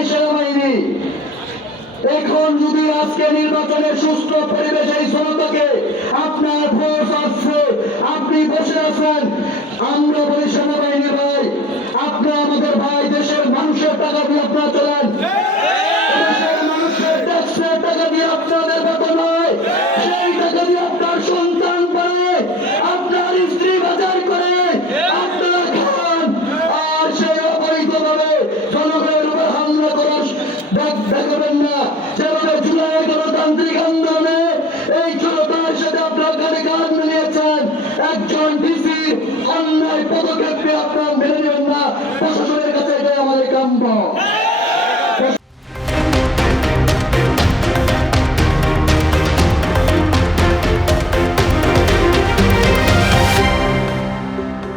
দেখেন সেনাবাহিনী, এখন যদি আজকে নির্বাচনের সুস্থ পরিবেশে এই জনতাকে আপনার ভোট আসছে, আপনি বসে আছেন, আমরা বলি সেনাবাহিনী ভাই আপনার আমাদের ভাই, দেশের মানুষের টাকা দিয়ে আপনার দেখাবেন না, যেভাবে জুলাই গণতান্ত্রিক আন্দোলনে এই জনতার সাথে আপনার গাড়ি গান মিলিয়েছেন একজন ডিসি